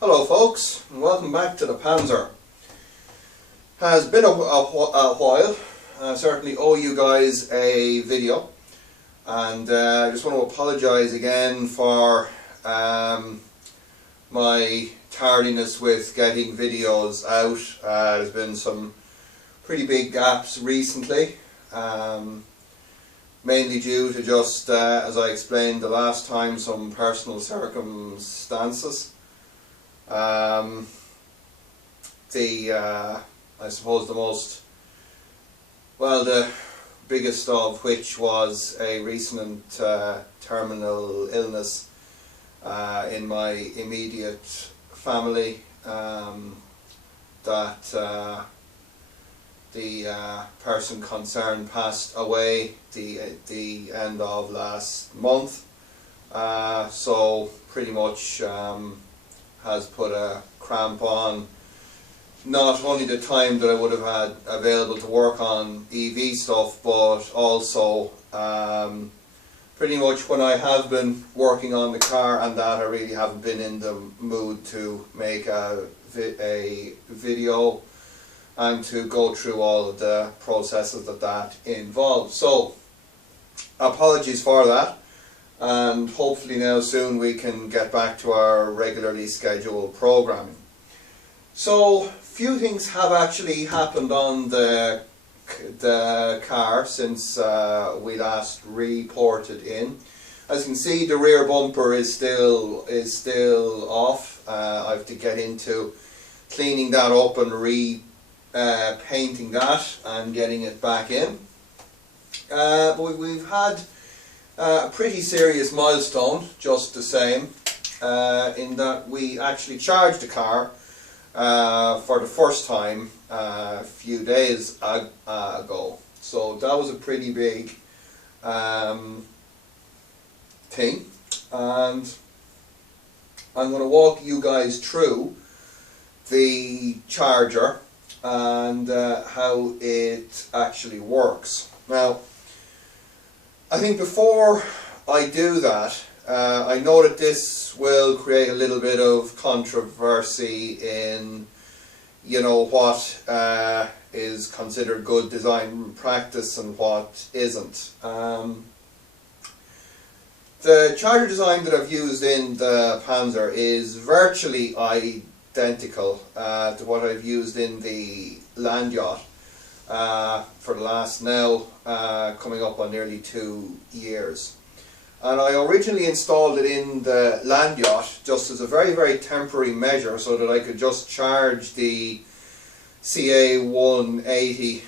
Hello folks, and welcome back to the Panzer. Has been a while. I certainly owe you guys a video, and I just want to apologise again for my tardiness with getting videos out. There's been some pretty big gaps recently, mainly due to just, as I explained the last time, some personal circumstances. I suppose the biggest of which was a recent terminal illness in my immediate family, that the person concerned passed away the end of last month, so pretty much has put a cramp on not only the time that I would have had available to work on EV stuff, but also pretty much when I have been working on the car and that, I really haven't been in the mood to make a video and to go through all of the processes that involves. So apologies for that, and hopefully now soon we can get back to our regularly scheduled programming. So few things have actually happened on the car since we last reported in. As you can see, the rear bumper is still off. I have to get into cleaning that up and painting that and getting it back in. But we've had a pretty serious milestone just the same, in that we actually charged the car for the first time a few days ago. So that was a pretty big thing, and I'm going to walk you guys through the charger and how it actually works. Now, I think before I do that, I know that this will create a little bit of controversy in, you know, what is considered good design practice and what isn't. The charger design that I've used in the Panzer is virtually identical to what I've used in the land yacht for the last now coming up on nearly 2 years. And I originally installed it in the land yacht just as a very, very temporary measure, so that I could just charge the CA180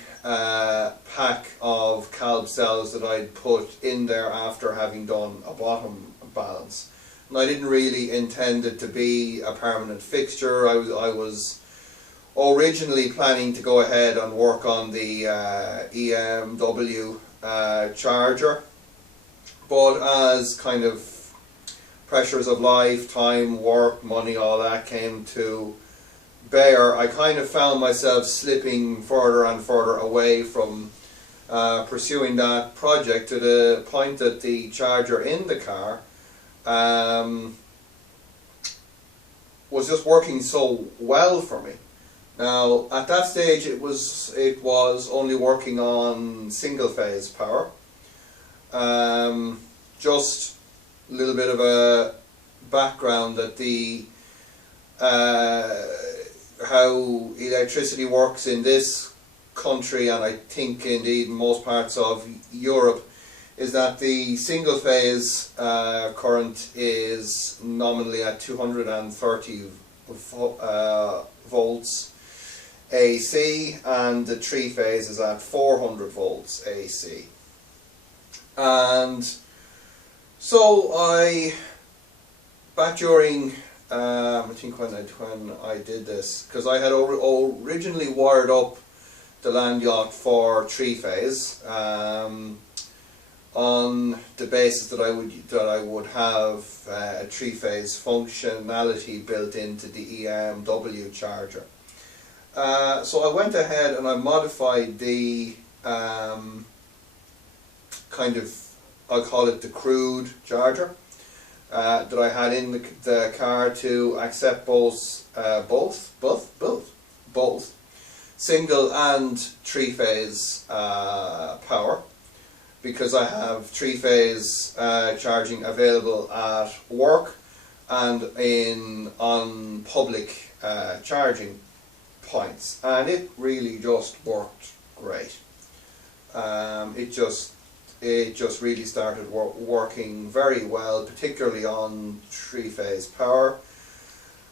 pack of calb cells that I'd put in there after having done a bottom balance. And I didn't really intend it to be a permanent fixture. I was originally planning to go ahead and work on the BMW charger, but as kind of pressures of life, time, work, money, all that came to bear, I kind of found myself slipping further and further away from pursuing that project, to the point that the charger in the car was just working so well for me. Now, at that stage it was only working on single phase power. Just a little bit of a background that how electricity works in this country, and I think indeed most parts of Europe, is that the single phase current is nominally at 230 volts AC, and the three phase is at 400 volts AC. And so back during I think when I did this, because I had originally wired up the land yacht for three phase, on the basis that I would have a three phase functionality built into the EMW charger. So I went ahead and I modified the kind of, I'll call it the crude charger, that I had in the car to accept both single and three-phase power, because I have three-phase charging available at work and on public charging points, and it really just worked great. It just really started working very well, particularly on three-phase power,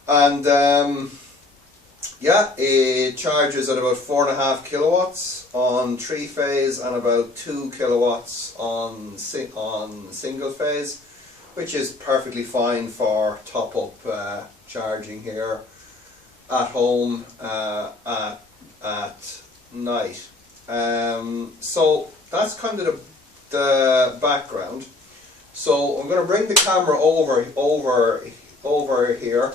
and yeah, it charges at about 4.5 kilowatts on three-phase and about 2 kilowatts on single-phase, which is perfectly fine for top-up charging here at home at night. So that's kind of the background. So I'm going to bring the camera over here.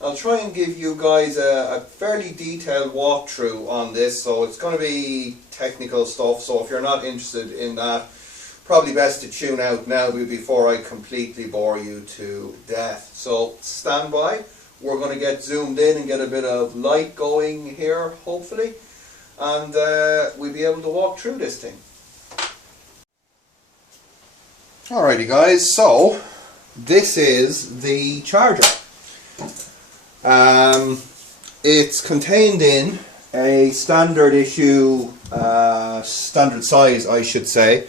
I'll try and give you guys a fairly detailed walkthrough on this, so it's going to be technical stuff, so if you're not interested in that, probably best to tune out now before I completely bore you to death. So stand by, we're going to get zoomed in and get a bit of light going here, hopefully, and we'll be able to walk through this thing. Alrighty guys, so this is the charger. It's contained in a standard issue, standard size I should say,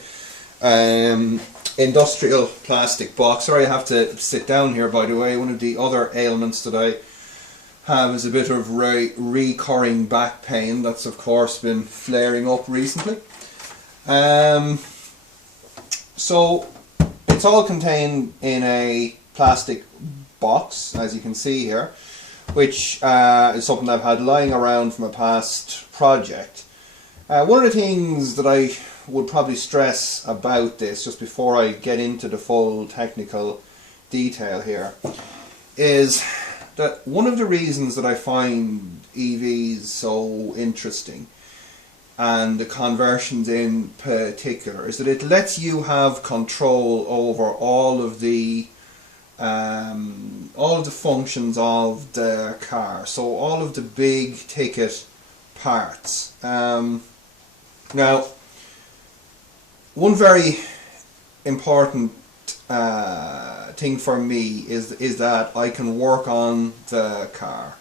industrial plastic box. Sorry I have to sit down here, by the way. One of the other ailments that I have is a bit of recurring back pain that's of course been flaring up recently. So it's all contained in a plastic box, as you can see here, which is something I've had lying around from a past project. One of the things that I would probably stress about this, just before I get into the full technical detail here, is that one of the reasons that I find EVs so interesting, and the conversions in particular, is that it lets you have control over all of the functions of the car, so all of the big ticket parts. Now, one very important thing for me is that I can work on the car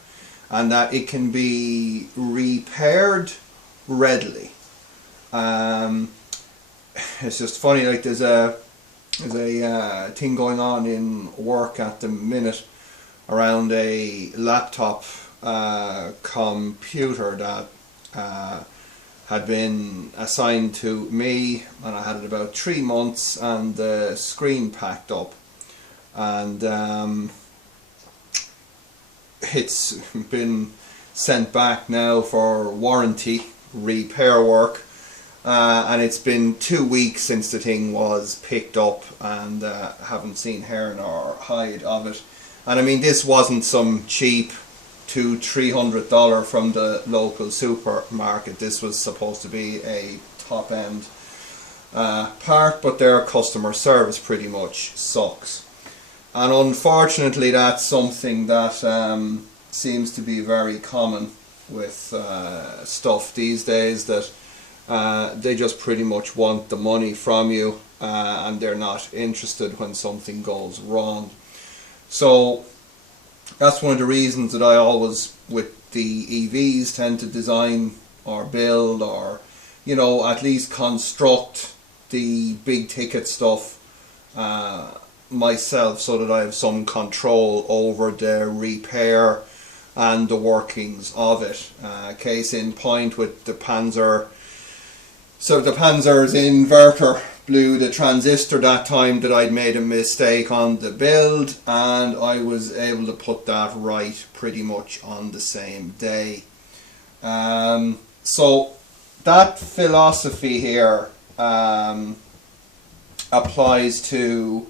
and that it can be repaired readily. It's just funny, like there's a thing going on in work at the minute around a laptop computer that had been assigned to me, and I had it about 3 months, and the screen packed up, and it's been sent back now for warranty repair work. And it's been 2 weeks since the thing was picked up, and haven't seen hair nor hide of it. And I mean, this wasn't some cheap $200-300 from the local supermarket. This was supposed to be a top-end part, but their customer service pretty much sucks. And unfortunately, that's something that seems to be very common with stuff these days, that they just pretty much want the money from you, and they're not interested when something goes wrong. So that's one of the reasons that I always, with the EVs, tend to design or build, or at least construct the big ticket stuff myself, so that I have some control over the repair and the workings of it. Case in point with the Panzer. So the Panzer's inverter blew the transistor that time that I'd made a mistake on the build, and I was able to put that right pretty much on the same day. So that philosophy here applies to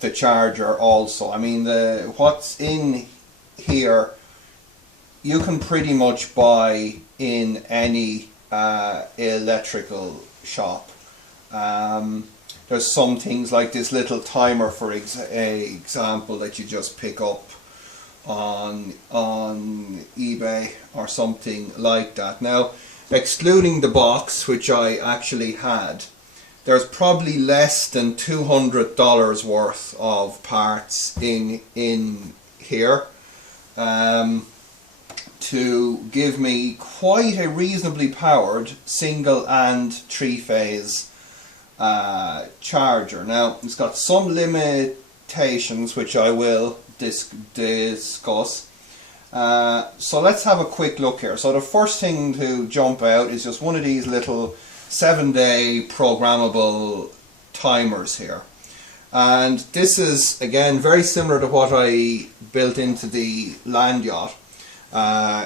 the charger also. I mean, what's in here you can pretty much buy in any electrical shop. there's some things like this little timer, for example, that you just pick up on eBay or something like that. Now, excluding the box, which I actually had, there's probably less than $200 worth of parts in here to give me quite a reasonably powered single and three-phase charger. Now, it's got some limitations which I will discuss. So let's have a quick look here. So the first thing to jump out is just one of these little 7-day programmable timers here, and this is again very similar to what I built into the land yacht,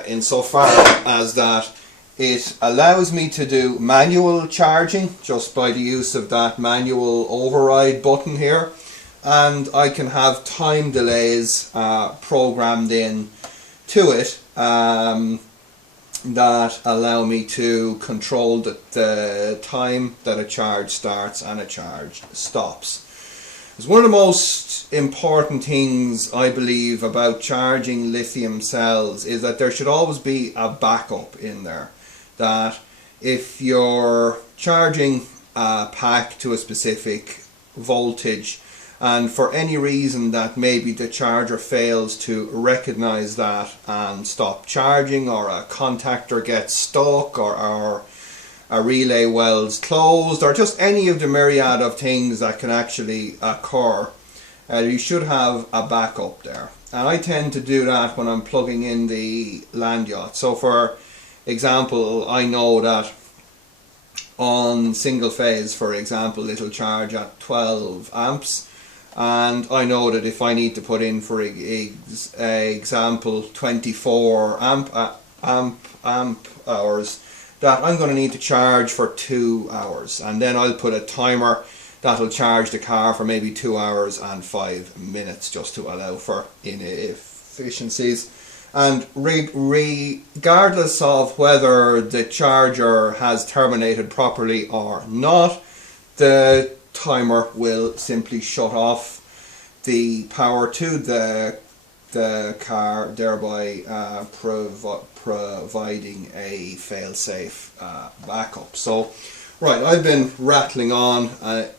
insofar as that it allows me to do manual charging just by the use of that manual override button here, and I can have time delays programmed in to it that allow me to control the time that a charge starts and a charge stops. It's one of the most important things I believe about charging lithium cells is that there should always be a backup in there. That if you're charging a pack to a specific voltage, and for any reason that maybe the charger fails to recognize that and stop charging, or a contactor gets stuck, or a relay well's closed, or just any of the myriad of things that can actually occur, you should have a backup there. And I tend to do that when I'm plugging in the land yacht. So for example, I know that on single phase, for example, it'll charge at 12 amps. And I know that if I need to put in, for example, 24 amp hours, that I'm going to need to charge for 2 hours. And then I'll put a timer that'll charge the car for maybe 2 hours and 5 minutes, just to allow for inefficiencies. And regardless of whether the charger has terminated properly or not, the timer will simply shut off the power to the car, thereby providing a fail-safe backup. So, right, I've been rattling on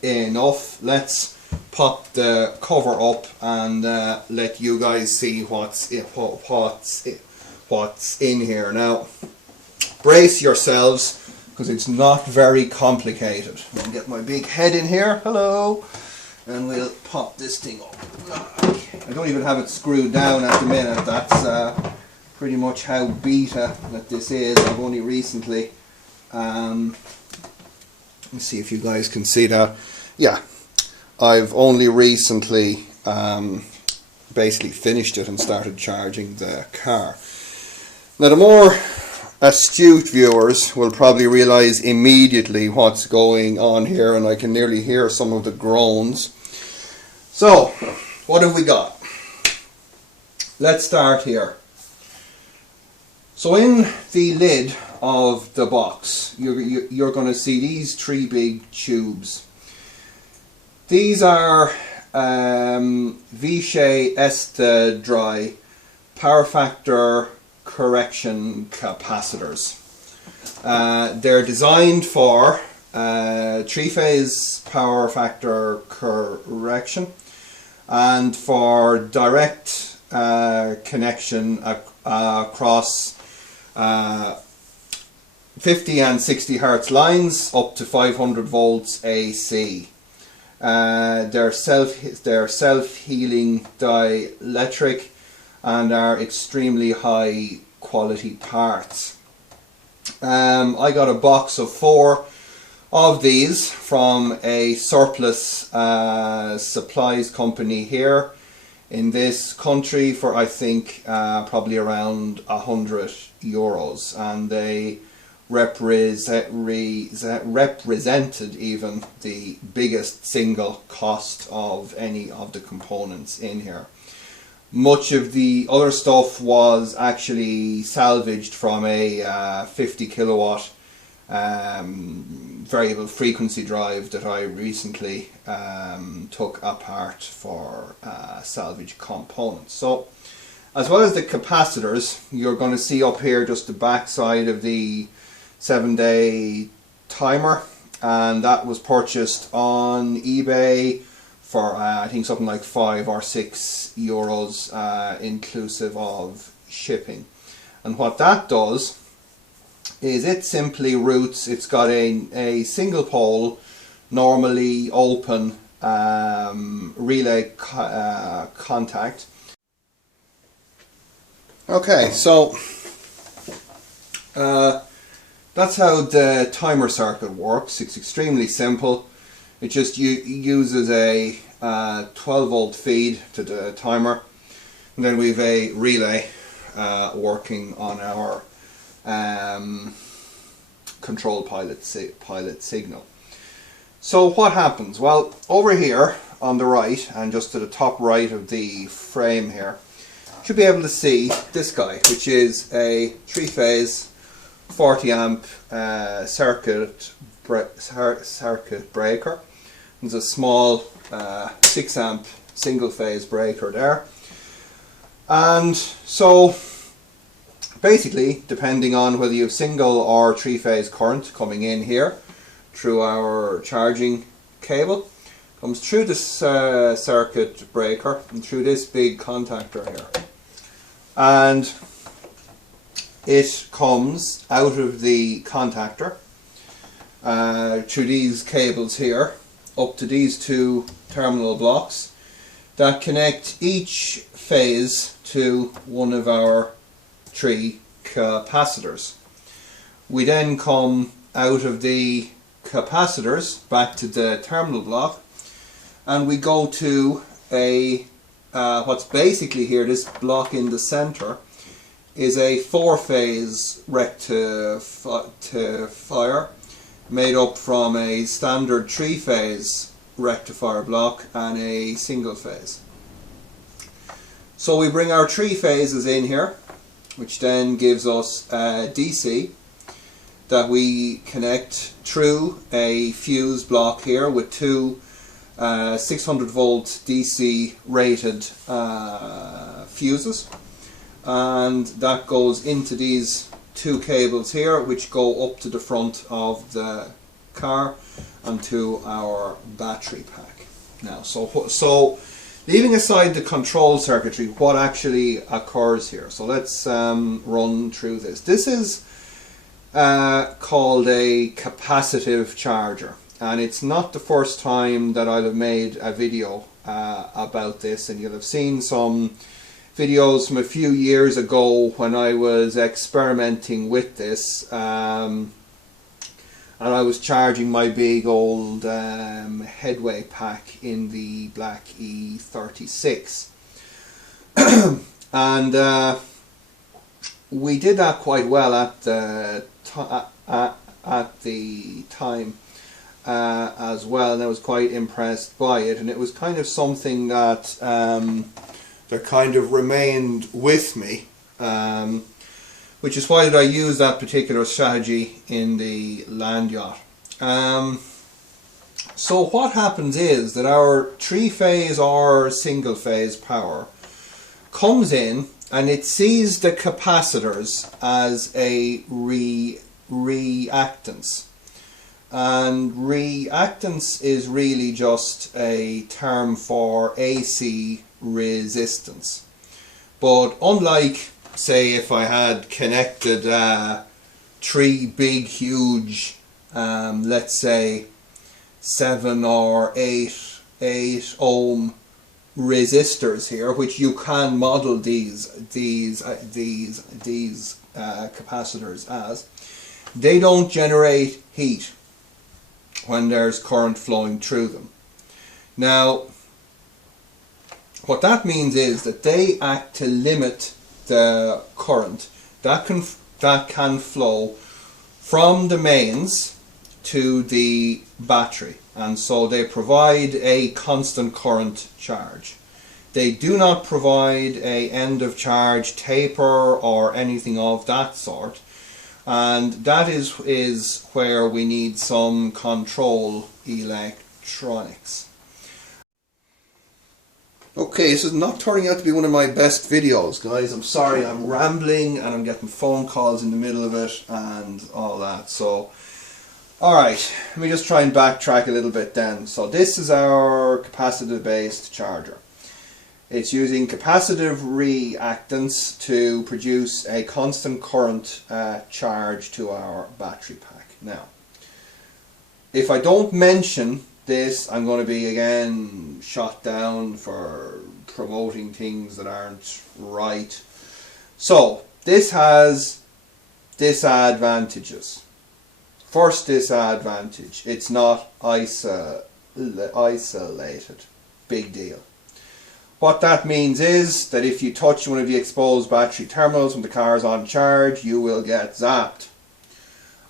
enough. Let's pop the cover up and let you guys see what's in here. Now, brace yourselves, because it's not very complicated. I'll get my big head in here, hello, and we'll pop this thing up. I don't even have it screwed down at the minute. That's pretty much how beta that this is. I've only recently, let's see if you guys can see that. Yeah, I've only recently basically finished it and started charging the car. Now, the more astute viewers will probably realize immediately what's going on here, and I can nearly hear some of the groans. So, what have we got? Let's start here. So in the lid of the box, you're going to see these 3 big tubes. These are Vichy Dry power factor correction capacitors. They're designed for 3-phase power factor correction and for direct connection across 50 and 60 hertz lines up to 500 volts AC. They're self-healing dielectric and are extremely high quality parts. I got a box of 4 of these from a surplus supplies company here in this country for, I think, probably around €100, and they represented even the biggest single cost of any of the components in here. Much of the other stuff was actually salvaged from a 50 kilowatt variable frequency drive that I recently took apart for salvage components. So as well as the capacitors, you're going to see up here just the back side of the 7-day timer, and that was purchased on eBay for I think something like €5 or €6 inclusive of shipping. And what that does is it simply routes, it's got a single pole, normally open relay contact. Okay, so that's how the timer circuit works. It's extremely simple. It just uses a 12 volt feed to the timer, and then we have a relay working on our control pilot signal. So what happens? Well, over here on the right, and just to the top right of the frame here, you should be able to see this guy, which is a 3-phase 40 amp circuit breaker. There's a small 6 amp single phase breaker there, and so basically, depending on whether you have single or 3-phase current coming in here through our charging cable, comes through this circuit breaker and through this big contactor here, and it comes out of the contactor through these cables here up to these two terminal blocks that connect each phase to one of our 3 capacitors. We then come out of the capacitors back to the terminal block, and we go to a what's basically here, this block in the center is a 4-phase rectifier made up from a standard 3-phase rectifier block and a single phase. So we bring our 3 phases in here, which then gives us a DC that we connect through a fuse block here with 2 600 volt DC rated fuses, and that goes into these 2 cables here, which go up to the front of the car and to our battery pack. Now, so leaving aside the control circuitry, what actually occurs here? So let's run through this. This is called a capacitive charger, and it's not the first time that I'll have made a video about this, and you'll have seen some videos from a few years ago when I was experimenting with this, and I was charging my big old headway pack in the black E36 and we did that quite well at the time as well, and I was quite impressed by it, and it was kind of something that that kind of remained with me, which is why did I use that particular strategy in the land yacht. So what happens is that our 3-phase or single phase power comes in, and it sees the capacitors as a reactance. And reactance is really just a term for AC resistance. But unlike, say, if I had connected 3 big huge let's say 7 or 8 ohm resistors here, which you can model these capacitors as, they don't generate heat when there's current flowing through them. Now, what that means is that they act to limit the current that can flow from the mains to the battery, and so they provide a constant current charge. They do not provide a end of charge taper or anything of that sort, and that is where we need some control electronics. Okay, this is not turning out to be one of my best videos, guys. I'm sorry, I'm rambling and I'm getting phone calls in the middle of it and all that. So, alright, let me just try and backtrack a little bit then. So this is our capacitive based charger. It's using capacitive reactance to produce a constant current charge to our battery pack. Now, if I don't mention this, I'm going to be again shot down for promoting things that aren't right. So this has disadvantages. First disadvantage, it's not isolated. Big deal. What that means is that if you touch one of the exposed battery terminals when the car is on charge, you will get zapped.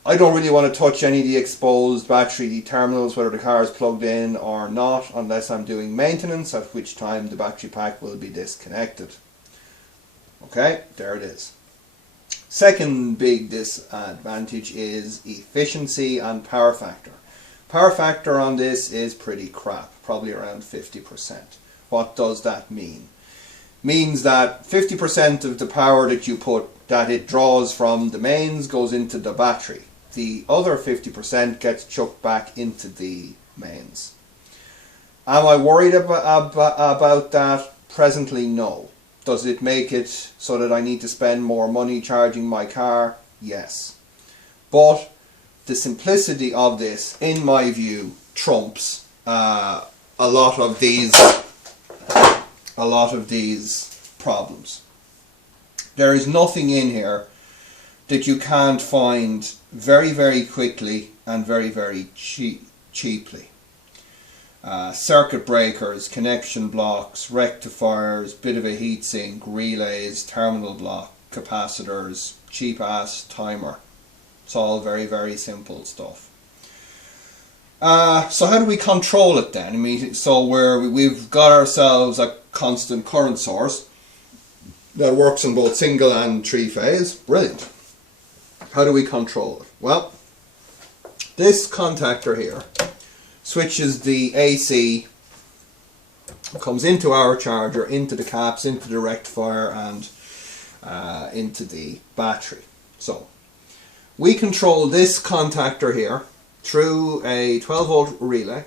I don't really want to touch any of the exposed battery terminals, whether the car is plugged in or not, unless I'm doing maintenance, at which time the battery pack will be disconnected. Okay, there it is. Second big disadvantage is efficiency and power factor. Power factor on this is pretty crap, probably around 50%. What does that mean? Means that 50% of the power that it draws from the mains goes into the battery. The other 50% gets chucked back into the mains. Am I worried about that? Presently, no. Does it make it so that I need to spend more money charging my car? Yes. But the simplicity of this, in my view, trumps a lot of these problems. There is nothing in here that you can't find very, very quickly and very, very cheaply. Circuit breakers, connection blocks, rectifiers, bit of a heatsink, relays, terminal block, capacitors, cheap ass timer. It's all very, very simple stuff. So how do we control it then? I mean, so we've got ourselves a constant current source that works in both single and three phase. Brilliant. How do we control it? Well, this contactor here switches the AC, comes into our charger, into the caps, into the rectifier, and into the battery. So we control this contactor here through a 12 volt relay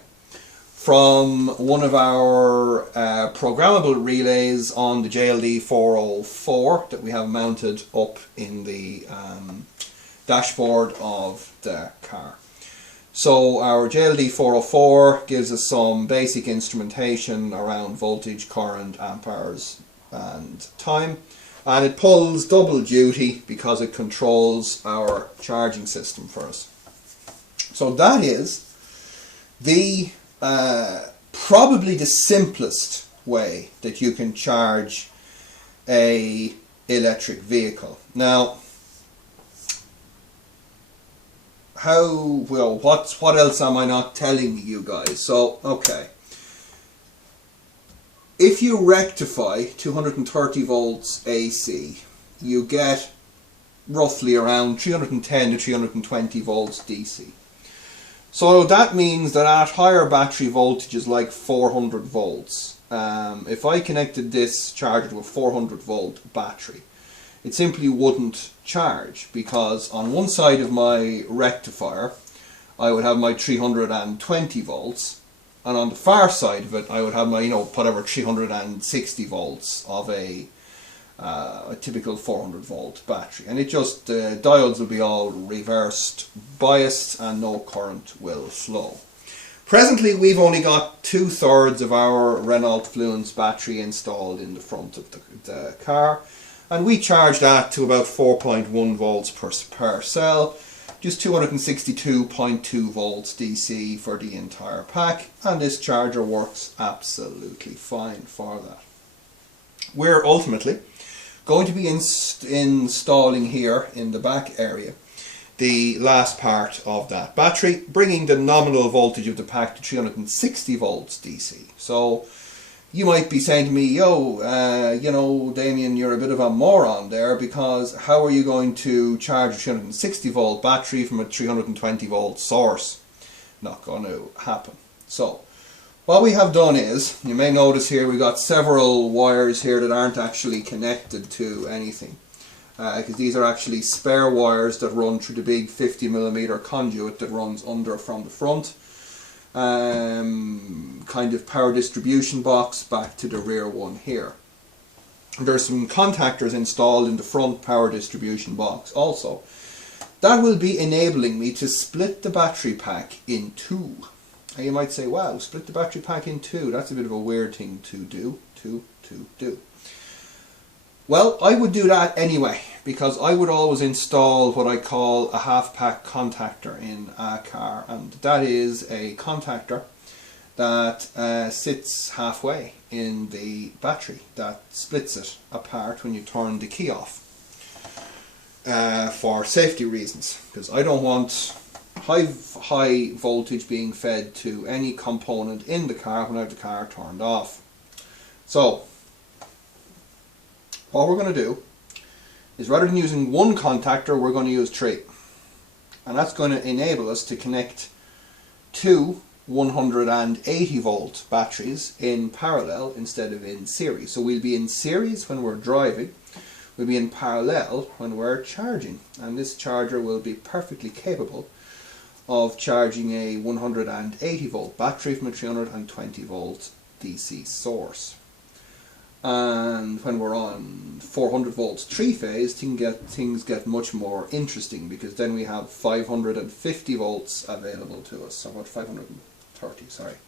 from one of our programmable relays on the JLD 404 that we have mounted up in the dashboard of the car. So our JLD 404 gives us some basic instrumentation around voltage, current, amperes and time, and it pulls double duty because it controls our charging system for us. So that is the probably the simplest way that you can charge a electric vehicle. Now, what else am I not telling you guys? So, okay. If you rectify 230 volts AC, you get roughly around 310 to 320 volts DC. So that means that at higher battery voltages like 400 volts, if I connected this charger to a 400 volt battery, it simply wouldn't charge, because on one side of my rectifier I would have my 320 volts, and on the far side of it I would have my, whatever, 360 volts of a typical 400 volt battery, and it just, diodes will be all reversed biased and no current will flow. Presently we've only got 2/3 of our Renault Fluence battery installed in the front of the car, and we charge that to about 4.1 volts per cell, just 262.2 volts DC for the entire pack, and this charger works absolutely fine for that. We're ultimately going to be installing here in the back area the last part of that battery, bringing the nominal voltage of the pack to 360 volts DC. So you might be saying to me, yo, you know, Damien, you're a bit of a moron there, because how are you going to charge a 360 volt battery from a 320 volt source? Not going to happen. So what we have done is, you may notice here we've got several wires here that aren't actually connected to anything, because these are actually spare wires that run through the big 50mm conduit that runs under from the front. Kind of power distribution box back to the rear one here. There's some contactors installed in the front power distribution box also. That will be enabling me to split the battery pack in two. And you might say, wow, split the battery pack in two, that's a bit of a weird thing to do. Well, I would do that anyway, because I would always install what I call a half-pack contactor in a car, and that is a contactor that sits halfway in the battery, that splits it apart when you turn the key off, for safety reasons, because I don't want high voltage being fed to any component in the car when I have the car turned off. So what we're going to do is, rather than using one contactor, we're going to use three. And that's going to enable us to connect two 180 volt batteries in parallel instead of in series. So we'll be in series when we're driving, we'll be in parallel when we're charging. And this charger will be perfectly capable of charging a 180 volt battery from a 320 volt DC source. And when we're on 400 volts 3-phase, things get much more interesting, because then we have 550 volts available to us, so about 530, sorry.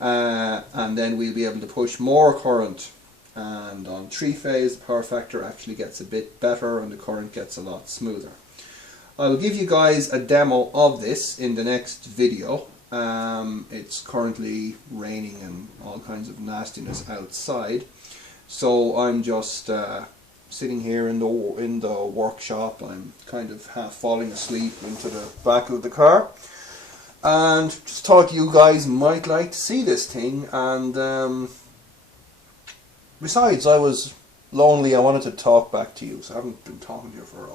And then we'll be able to push more current, and on 3-phase the power factor actually gets a bit better and the current gets a lot smoother. I'll give you guys a demo of this in the next video. It's currently raining and all kinds of nastiness outside, so I'm just sitting here in the workshop. I'm kind of half falling asleep into the back of the car, and just thought you guys might like to see this thing. And besides, I was lonely, I wanted to talk back to you, so I haven't been talking to you for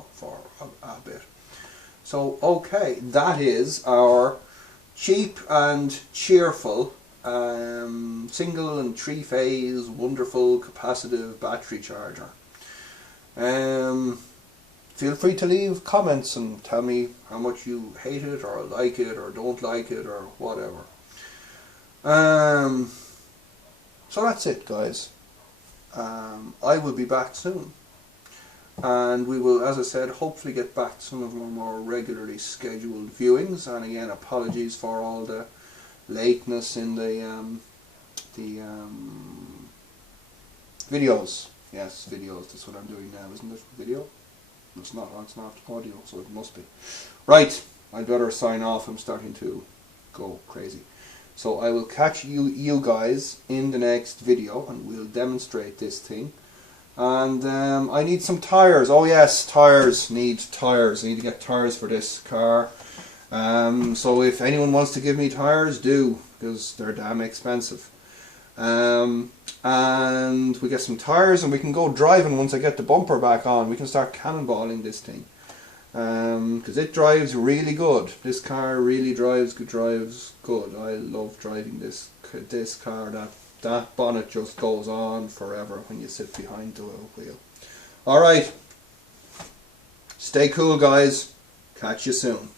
a bit. So okay, that is our cheap and cheerful single and 3-phase wonderful capacitive battery charger. Feel free to leave comments and tell me how much you hate it or like it or don't like it or whatever. So that's it, guys. I will be back soon, and we will, as I said, hopefully get back to some of our more regularly scheduled viewings. And again, apologies for all the lateness in the videos. Yes, videos, that's what I'm doing now, isn't it? Video? It's not audio, so it must be. Right, I'd better sign off, I'm starting to go crazy. So I will catch you guys in the next video, and we'll demonstrate this thing. And I need some tires. Oh yes, tires. Need tires. I need to get tires for this car. So if anyone wants to give me tires, do, because they're damn expensive. And we get some tires and we can go driving. Once I get the bumper back on, we can start cannonballing this thing, because it drives really good. This car really drives good. I love driving this car. That bonnet just goes on forever when you sit behind the wheel. Alright, stay cool guys, catch you soon.